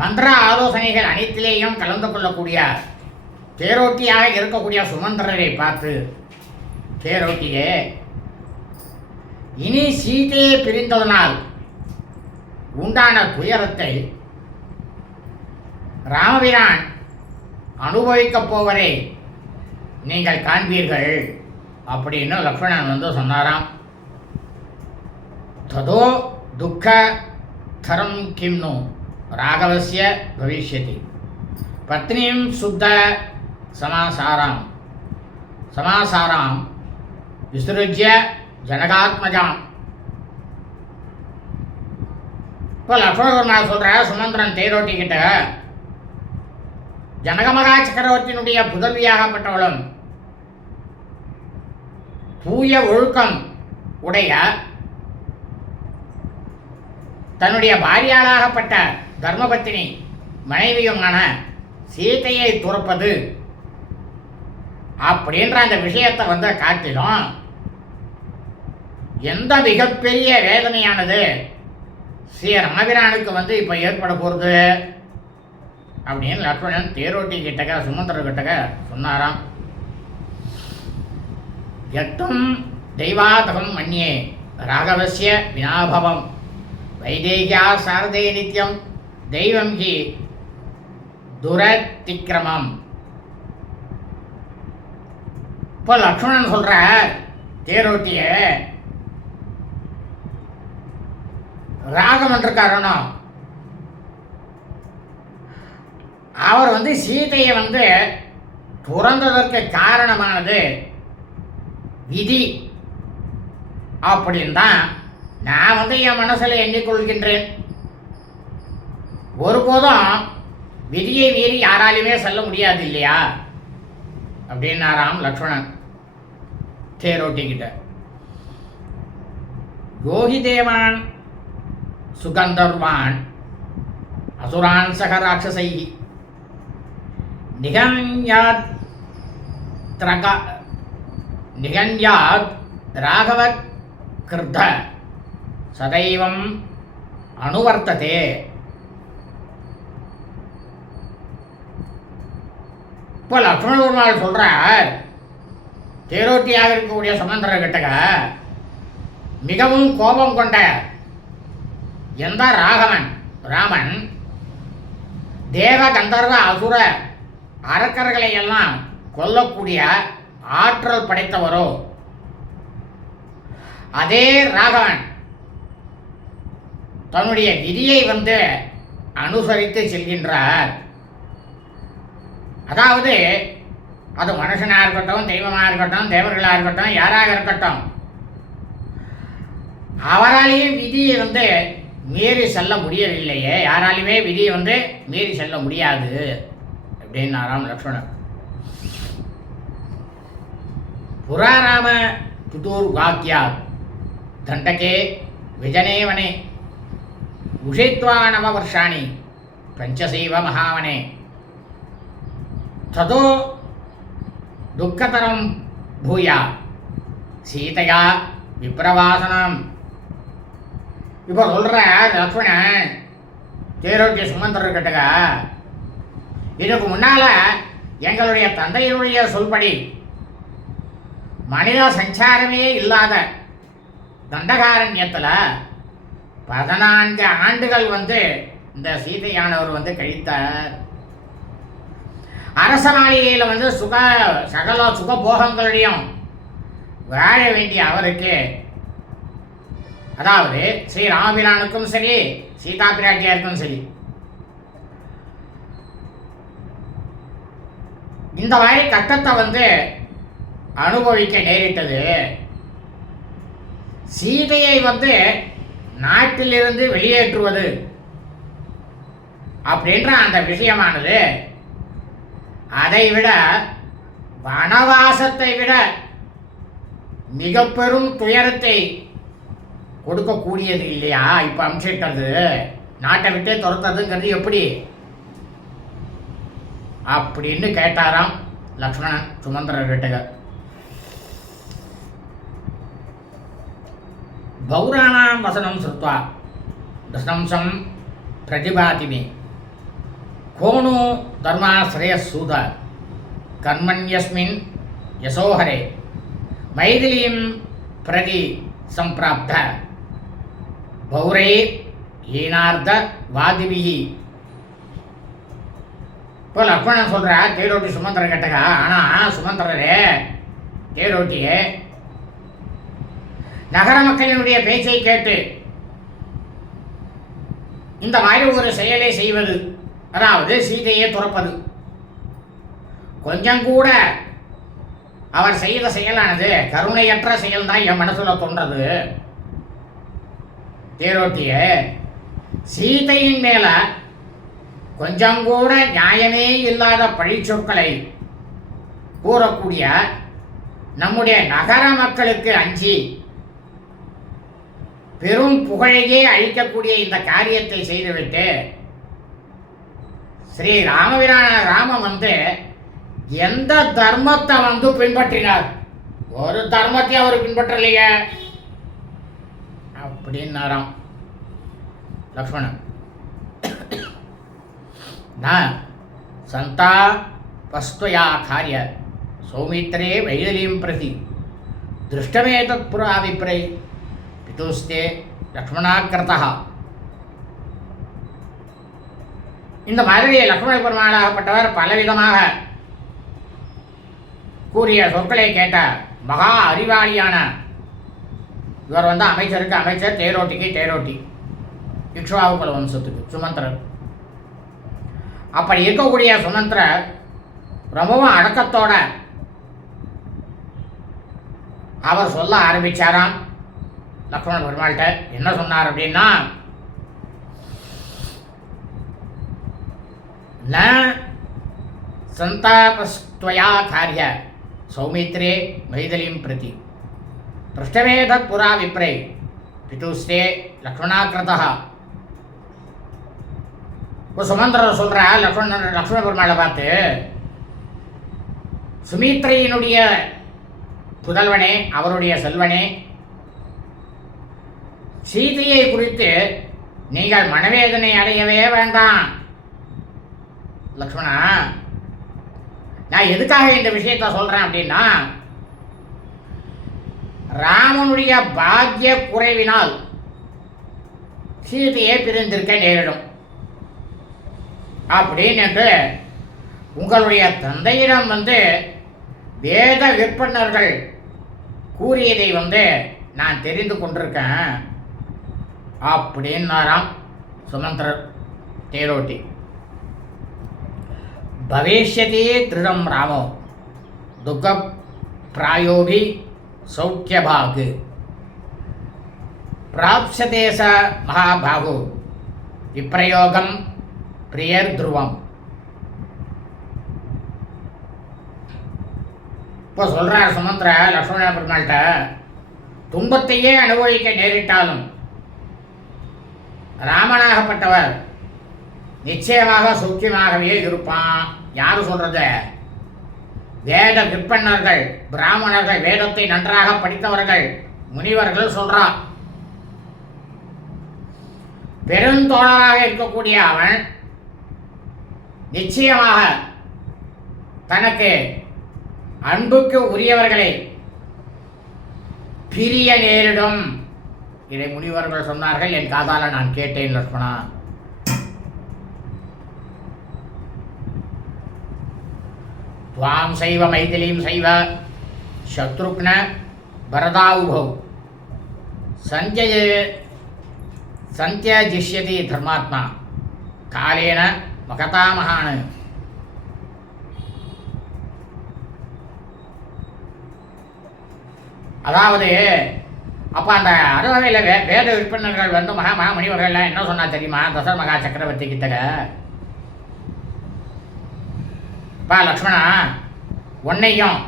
மந்திர ஆலோசனைகள் அனைத்திலேயும் கலந்து கொள்ளக்கூடிய தேரோட்டியாக இருக்கக்கூடிய சுமந்திரரை பார்த்து, தேரோட்டியே, இனி சீதையை பிரிந்ததனால் உண்டான துயரத்தை ராமபிரான் அனுபவிக்கப் போவதை நீங்கள் காண்பீர்கள் அப்படின்னு லக்ஷ்மணன் சொன்னாராம். ததோ துக்க தரம் கிம்னு ராகவஸ்ய பவிஷ்யதி பத்னீம் சுத்த சமாசாராம் விசுருஜ்ய ஜனகாத்மஜாம். இப்போ லக்ஷ்மணன் சொல்ற சுமந்திரன் தேரோட்டி கிட்ட, ஜனகமகா சக்கரவர்த்தியினுடைய புதல்வியாகப்பட்டவளும் தூய ஒழுக்கம் உடைய தன்னுடைய பாரியாளாகப்பட்ட தர்மபத்தினி மனைவியுமான சீதையை துறப்பது அப்படின்ற அந்த விஷயத்தை காட்டிலும் எந்த மிகப்பெரிய வேதனையானது ஸ்ரீ ராமபிரானுக்கு இப்போ ஏற்பட போகிறது அப்படின்னு லக்ஷ்மணன் தேரோட்டி கிட்டக்க சுமந்திர கிட்டக்க சொன்னாராம். யத்தும் தெய்வாதகம் மன்யே ராகவஸ்ய வினாபவம் வைதேகியா சாரதே நித்யம் தெய்வம் ஹி துரதிக்கிரமம். இப்போ லக்ஷ்மணன் சொல்ற தேரோட்டிய ராகவன் இருக்காரனோ அவர் சீதையை துறந்ததற்கு காரணமானது விதி அப்படின்னு தான் நான் என் மனசில் எண்ணிக்கொள்கின்றேன். ஒருபோதும் விதியை மீறி யாராலுமே செல்ல முடியாது இல்லையா அப்படின்னாராம் லக்ஷ்மணன் தேரோட்டிக்கிட்ட. யோகி தேவான் சுகந்தர்வான் அசுரான் சக ராட்சசை நிகன்யாத் ராகவத் கிருத்த சதைவம் அனுவர்த்ததே. இப்போ லக்ஷ்மண பெருமாள் சொல்றார், தேரோட்டியாக இருக்கக்கூடிய சுமந்திரகிட்ட மிகவும் கோபம் கொண்ட எந்த ராமன் தேவ கந்தர்வ அசுர அரக்கர்களை எல்லாம் கொல்லக்கூடிய ஆற்றல் படைத்தவரோ அதே ராகவன் தன்னுடைய விதியை அனுசரித்து செல்கின்றார். அதாவது அது மனுஷனாக இருக்கட்டும், தெய்வமாக இருக்கட்டும், தேவர்களாக இருக்கட்டும், யாராக இருக்கட்டும், அவராலேயும் விதியை மீறி செல்ல முடியவில்லையே, யாராலுமே விதியை மீறி செல்ல முடியாது அப்படின்னாராம் லக்ஷ்மணன். புராராம புதூர் வாக்கியா தண்டகே விஜனேவனே உஷித்வா நவவர்ஷாணி பஞ்சசைவ மகாவனே ததோ துக்கதரம் பூயா சீதையா விப்ரவாசனம். இப்போ சொல்கிற லக்ஷ்மணன் தேரோட்டிய சுமந்திரர்கிட்ட, இதுக்கு முன்னால் எங்களுடைய தந்தையினுடைய சொல்படி மனித சஞ்சாரமே இல்லாத தண்டகாரண்யத்தில் 14 ஆண்டுகள் இந்த சீதையானவர் கழித்தார். அரச மாளிகையில் சகல சுகபோகங்களையும் வாழ வேண்டிய அவருக்கு, அதாவது ஸ்ரீ ராமபிரானுக்கும் சரி சீதா பிராட்டியாருக்கும் சரி, இந்த மாதிரி கட்டத்தை அனுபவிக்க நேரிட்டது. சீதையை நாட்டிலிருந்து வெளியேற்றுவது அப்படின்ற அந்த விஷயமானது அதைவிட வனவாசத்தை விட மிக பெரும் துயரத்தை கொடுக்கக்கூடியது இல்லையா? இப்போ அம்சிட்டது நாட்டை விட்டே துரத்துறதுங்கிறது எப்படி அப்படின்னு கேட்டாராம் லக்ஷ்மணன் சுமந்திரர்கிட்ட. பௌராணாம் வசனம் ஸ்ருத்வா தசம்சம் பிரதிபாதிமே கோணு தர்மாஸ்ரயசூத கர்மண்யஸ்மின் யசோஹரே மைதிலீம் பிரதி சம்பிராப்த பௌரை ஈனார்த்த வாதிபிகி. இப்போ லக்ஷ்மணன் சொல்கிற தேரோட்டி சுமந்திரன் கேட்டகா, ஆனால் சுமந்திரரே தேரோட்டியே நகர மக்களினுடைய பேச்சை கேட்டு இந்த மாதிரி ஒரு செயலை செய்வது, அதாவது சீதையை துறப்பது, கொஞ்சம் கூட அவர் செய்த செயலானது கருணையற்ற செயல் தான் என் மனசுல தோன்றது. தேரோட்டிய சீதையின் மேல கொஞ்சம் கூட நியாயமே இல்லாத பழிச்சொற்களை கூறக்கூடிய நம்முடைய நகர மக்களுக்கு அஞ்சி பெரும் புகழையே அழிக்கக்கூடிய இந்த காரியத்தை செய்துவிட்டு ஸ்ரீ ராமன் எந்த தர்மத்தை பின்பற்றினார்? ஒரு தர்மத்தை அவர் பின்பற்றலையே அப்படின்னாராம் லக்ஷ்மணன். நான் சந்தா பஸ்துயா காரிய சௌமித்ரே வைதலீம் பிரதி திருஷ்டமேதத் புரா விப்ரை பிதுஸ்தே லக்ஷ்மணாக்கிரதா. இந்த மாதிரி லக்ஷ்மண பெருமாளாகப்பட்டவர் பலவிதமாக கூறிய சொற்களை கேட்ட மகா அறிவாளியான இவர் அமைச்சருக்கு அமைச்சர், தேரோட்டிக்கு தேரோட்டி, இக்ஷ்வாகுகுல வம்சத்துக்கு சுமந்திரர். அப்படி இருக்கக்கூடிய சுமந்திரர் ரொம்பவும் அடக்கத்தோட அவர் சொல்ல ஆரம்பிச்சாராம் லக்ஷ்மண பெருமாள்கிட்ட. என்ன சொன்னார் அப்படின்னா, ந சந்தாபஸ்த்வயா காரிய சௌமித்ரே மைதிலிம் பிரதி பிருஷ்டவேதத் புரா விப்ரை பிதுஸ்தே லக்ஷ்மணாக்கிரதா. இப்போ சுமந்திரர் சொல்ற லக்ஷ்மண பெருமாளை பார்த்து, சுமித்ரையினுடைய புதல்வனே, அவருடைய செல்வனே, சீதையை குறித்து நீங்கள் மனவேதனை அடையவே வேண்டாம் லக்ஷ்மணா. நான் எதுக்காக இந்த விஷயத்தை சொல்றேன் அப்படின்னா, ராமனுடைய பாக்கிய குறைவினால் சீதையை பிரிந்திருக்க நேரிடும் அப்படின்னு உங்களுடைய தந்தையிடம் வேத விற்பனர்கள் கூறியதை நான் தெரிந்து கொண்டிருக்கேன் அப்படின்னாராம் சுமந்திரர் தேரோட்டி. பவேஷ்யதே திருடம் ராமோ துக்க பிராயோபி சௌக்கியபாகு பிராப்சதே ச மகாபாகு விப்ரயோகம் பிரியர் துருவம். இப்போ சொல்றார் சுமந்திர லக்ஷ்மண பெருமாள்கிட்ட, துன்பத்தையே அனுபவிக்க நேரிட்டாலும் ராமனாகப்பட்டவர் நிச்சயமாக சௌக்கியமாகவே இருப்பான். யாரு சொல்றது? வேத விற்பனர்கள், பிராமணர்கள், வேதத்தை நன்றாக படித்தவர்கள், முனிவர்கள் சொல்றா. பெருந்தோழராக இருக்கக்கூடிய அவன் நிச்சயமாக தனக்கு அன்புக்கு உரியவர்களை பிரிய நேரிடும். இதை முனிவர்கள் சொன்னார்கள், என் காதால நான் கேட்டேன் லக்ஷ்மணா. துவாம் சைவ மைதிலீம் சைவ சத்ருக்ன பரதாவுபௌ சந்தியஜிஷ்யதி தர்மாத்மா காலேன மகதா மகான். அதாவது அப்போ அந்த அறுவகையில் வேத விற்பனர்கள் மகாமுனிவர்கள்லாம் என்ன சொன்னா தெரியுமா? தசர மகா சக்கரவர்த்தி கிட்டக, பா லக்ஷ்மணா, உன்னையும்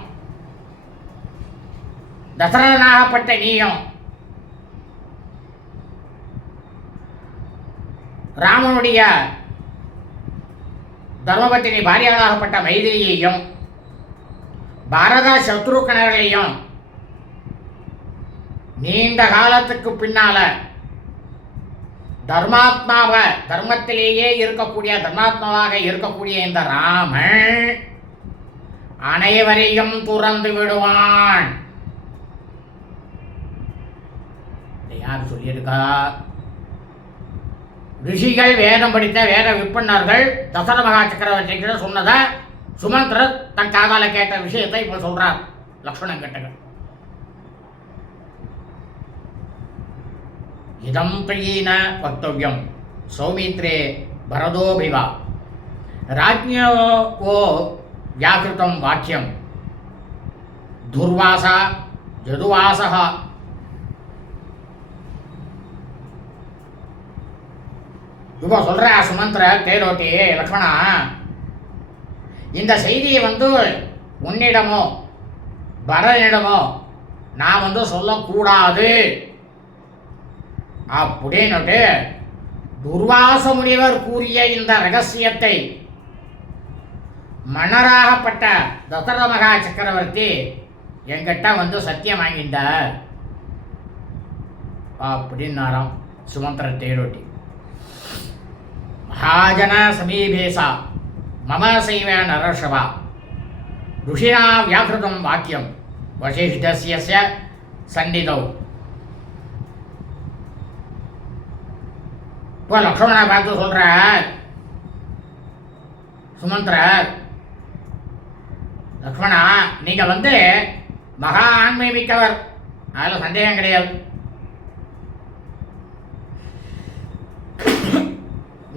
தசரதனாகப்பட்ட நீயும் ராமனுடைய தர்மபத்தினி பாரியாளாகப்பட்ட மைதிலியையும் பாரத சத்ருக்கணர்களையும் நீண்ட காலத்துக்கு பின்னால தர்மத்திலேயே இருக்கக்கூடிய தர்மாத்மாவாக இருக்கக்கூடிய இந்த ராமன் அனைவரையும் துறந்து விடுவான். யார் சொல்லியிருக்கா? ரிஷிகள், வேதம் படித்த வேத விற்பனர்கள் தசர மகா சக்கரவர்த்தி சொன்னதை சுமந்திரர் தன் காதால கேட்ட விஷயத்தை இப்ப சொல்றார் லக்ஷ்மணன் கேட்டக. இதம் பிரியீன வக்தவ்யம் சௌமித்ரே பரதோபிவா ராஜ்ஞோ வியாக்கிருதம் வாக்கியம் துர்வாசா ஜதுவாசா. இப்போ சொல்ற சுமந்திர தேரோட்டி, லக்ஷ்மணா, இந்த செய்தியை உன்னிடமோ பரதனிடமோ நான் சொல்லக்கூடாது அப்படின்னுட்டு துர்வாச முனிவர் கூறிய இந்த ரகசியத்தை மன்னராகப்பட்ட தசரத மகா சக்கரவர்த்தி என்கிட்ட சத்தியம் வாங்கிட்டார் அப்படின்னாராம் சுமந்திர தேரோட்டி. மகாஜன சமீபேசா மம சைவ நரஷவா ருஷினா வியாக்கிருதம் வாக்கியம் வசிஷ்டஸ்ய சந்நிதௌ. இப்போ லக்ஷ்மணனை பார்த்து சொல்றார் சுமந்திரர், லக்ஷ்மணா நீங்க மகா ஆண்மை மிக்கவர், அதில் சந்தேகம் கிடையாது.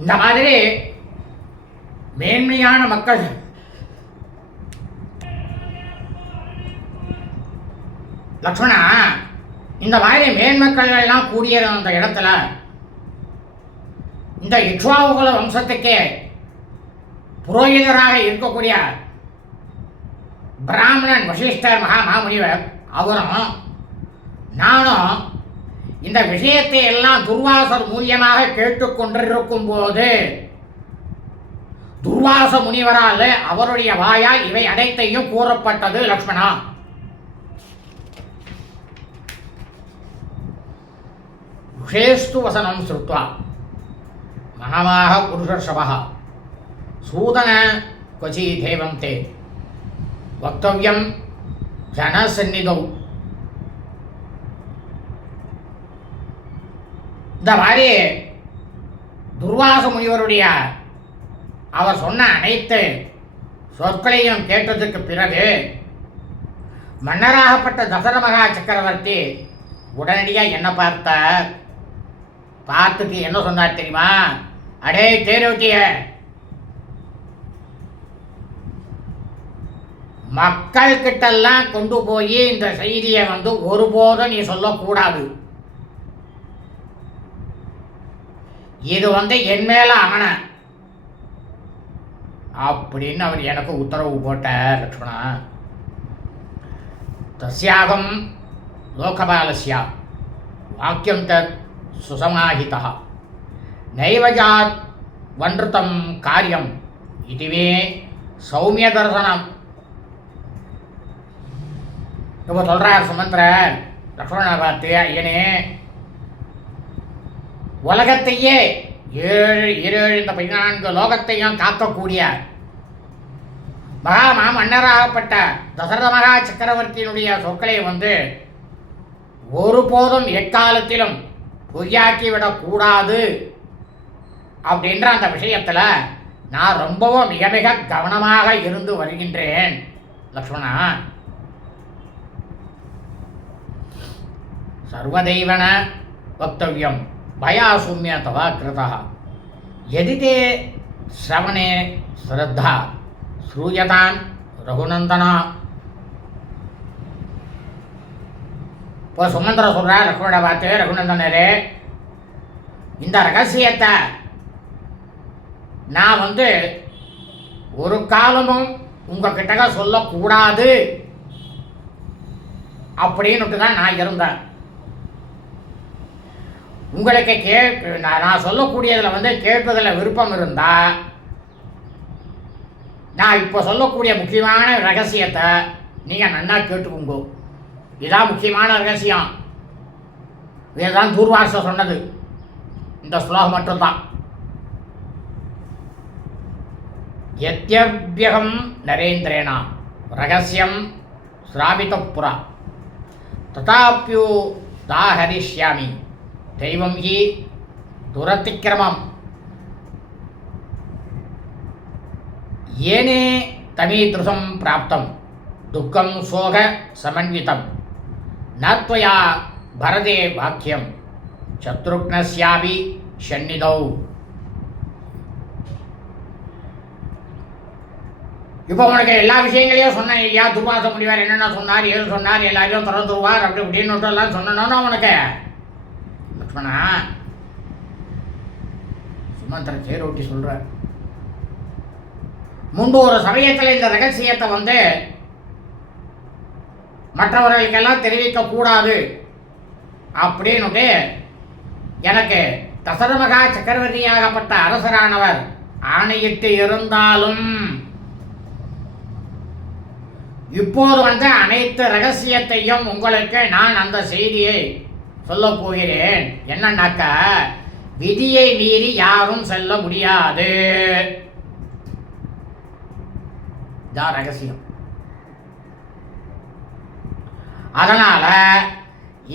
இந்த மாதிரி மேன்மையான மக்கள் லக்ஷ்மணா, இந்த மாதிரி மேன்மக்கள் எல்லாம் கூடிய அந்த இடத்துல இந்த இக்ஷ்வாகுல வம்சத்துக்கே புரோகிதராக இருக்கக்கூடிய பிராமணன் வசிஷ்டர் மகாமுனிவர் அவரும் நானும் இந்த விஷயத்தை எல்லாம் துர்வாசர் மூலியமாக கேட்டுக்கொண்டிருக்கும் போது துர்வாச முனிவரால் அவருடைய வாயால் இவை அனைத்தையும் கூறப்பட்டது. லக்ஷ்மணா, ऋषेस्तु वसनं श्रुत्वा महामाह पुरुषर्षभः सूदन क्वचिदेवं ते वक्तव्यं जनसन्निधौ. இந்த மாதிரி துர்வாச முனிவருடைய அவர் சொன்ன அனைத்து சொற்களையும் கேட்டதுக்கு பிறகு மன்னராகப்பட்ட தசரத மகா சக்கரவர்த்தி உடனடியாக என்ன பார்த்தார்? பார்த்துட்டு என்ன சொன்னார் தெரியுமா? அடே தேரோட்டிய, மக்கள் கிட்டெல்லாம் கொண்டு போய் இந்த செய்தியை ஒருபோதும் நீ சொல்லக்கூடாது. இது என் மேல ஆன அப்படின்னு அவர் எனக்கு உத்தரவு போட்டார். லக்ஷ்மணா, தஸ்யாகம் லோகபாலஸ்யா வாக்கியம் தத் சுசமாஹிதா நைவஜாத் வன்ருதம் காரியம் இதுவே சௌமிய தர்சனம். இப்போ சொல்றார் சுமந்திரர் லக்ஷ்மணனை பார்த்து, ஐயனே, உலகத்தையே ஏழு இந்த 14 லோகத்தையும் காக்கக்கூடிய மன்னராகப்பட்ட தசரத மகா சக்கரவர்த்தியினுடைய சொற்களை ஒருபோதும் எக்காலத்திலும் பொய்யாக்கிவிடக்கூடாது அப்படின்ற அந்த விஷயத்தில் நான் ரொம்பவும் மிக மிக கவனமாக இருந்து வருகின்றேன். லக்ஷ்மணா, சர்வதெய்வன வக்தவ்யம் பயாசூமிய தவா கிருதா யதி தே ஸ்ரவணே ஸ்ரத்தா ஸ்ரூயதான் ரகுநந்தனா. இப்போ சுமந்திர சொல்ற லக்ஷ்மண பார்த்து, ரகுநந்தனரே, இந்த ரகசியத்தை நான் ஒரு காலமும் உங்ககிட்ட சொல்லக்கூடாது அப்படின்னுட்டு தான் நான் இருந்தேன். உங்களுக்கு நான் சொல்லக்கூடியதில் கேட்பதில் விருப்பம் இருந்தால் நான் இப்போ சொல்லக்கூடிய முக்கியமான ரகசியத்தை நீங்கள் நன்னா கேட்டுக்கோங்க. இதான் முக்கியமான ரகசியம். இதுதான் தூர்வாச சொன்னது, இந்த ஸ்லோகம் மட்டும்தான். யத்யவ்யகம் நரேந்திரேணா ரகசியம் ஸ்ராவித புரா ததாப்யு தாஹரிஷ்யாமி தெய்வம் ஹி துரதிக்கிரமம் ஏனே தமீத்ருசம் பிராப்தம் துக்கம் சோக சமன்விதம் நத்வயா பரதே வாக்கியம் சத்ருக்னஸ்யாபி ஷன்னிதௌ. இப்போ உனக்கு எல்லா விஷயங்களையும் சொன்னேன் இல்லையா? துர்வாச முனிவர் என்னென்ன சொன்னார், ஏது சொன்னார், எல்லாரையும் திறந்துருவார் அப்படி இப்படின்னு எல்லாம் சொன்னோன்னா உனக்கு. லக்ஷ்மணா, சுமந்திர தேரோட்டி சொல்ற, முன்பு ஒரு சமயத்தில் இந்த ரகசியத்தை மற்றவர்களுக்கெல்லாம் தெரிவிக்க கூடாது அப்படின்னுட்டு எனக்கு தசரத மகா சக்கரவர்த்தியாகப்பட்ட அரசரானவர் ஆணையிட்டு இருந்தாலும் இப்போது அனைத்து ரகசியத்தையும் உங்களுக்கு நான் அந்த செய்தியை சொல்ல போகிறேன். என்னன்னாக்கா, விதியை மீறி யாரும் செல்ல முடியாது. இதான் ரகசியம். அதனால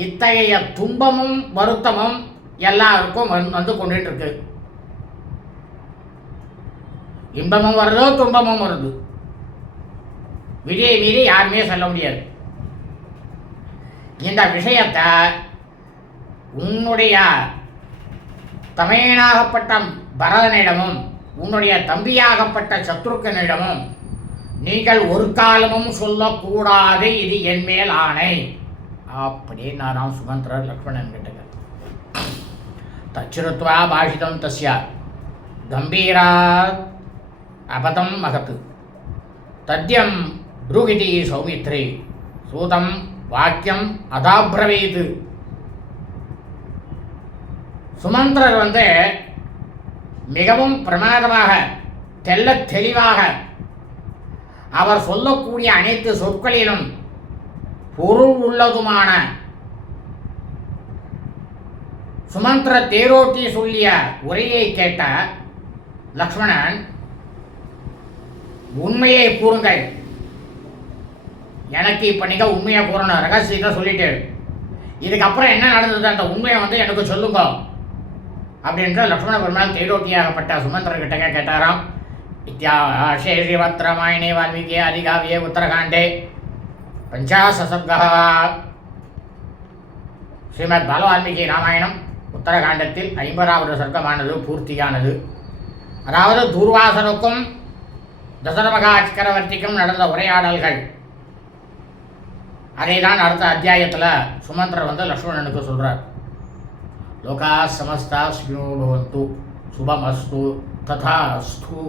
இத்தகைய துன்பமும் வருத்தமும் எல்லாருக்கும் வந்து கொண்டுட்டு இருக்கு. இன்பமும் வருதோ துன்பமும் வருது, விதியை மீறி யாருமே சொல்ல முடியாது. இந்த விஷயத்தை உன்னுடைய தமையனாகப்பட்ட பரதனிடமும் உன்னுடைய தம்பியாகப்பட்ட சத்ருக்கனிடமும் நீங்கள் ஒரு காலமும் சொல்லக்கூடாது, இது என் மேல் ஆணை அப்படியே நான் சுமந்திரர் லக்ஷ்மணன் கிட்ட தச்சுருத்வா பாஷிதம் தஸ்யா கம்பீரா அபதம் மகத் தத்யம் ப்ரூகிதி சௌமித்ரி சூதம் வாக்கியம் அதாப்ரவீத். சுமந்திரர் மிகவும் பிரமாதமாக தெல்ல தெளிவாக அவர் சொல்லக்கூடிய அனைத்து சொற்களிலும் பொருள் உள்ளதுமான சுமந்திர தேரோட்டி சொல்லிய உரையை கேட்ட லக்ஷ்மணன், உண்மையை கூறுங்கள், எனக்கு இப்போ நீங்கள் உண்மையை கூறணும், ரகசியத்தை சொல்லிட்டு இதுக்கப்புறம் என்ன நடந்தது அந்த உண்மையை எனக்கு சொல்லுங்க அப்படின்ற லக்ஷ்மண பெருமாள் தேரோட்டியாகப்பட்ட சுமந்திரர்கிட்ட கேட்டாராம். இத்தியாசே ஸ்ரீமத் ராமாயணே வால்மீகி ஆதிகாவியே உத்தரகாண்டே பஞ்சாசர்கா. ஸ்ரீமத் பால வால்மீகி ராமாயணம் உத்தரகாண்டத்தில் 50வது சர்க்கமானது பூர்த்தியானது. அதாவது தூர்வாசனுக்கும் தசரமகா சக்கரவர்த்திக்கும் நடந்த உரையாடல்கள். அதை தான் அடுத்த அத்தியாயத்தில் சுமந்திரர் லக்ஷ்மணனுக்கு சொல்கிறார். லோகா சமஸ்தா ஸ்னோ பவந்து சுபமஸ்து ததா அஸ்து.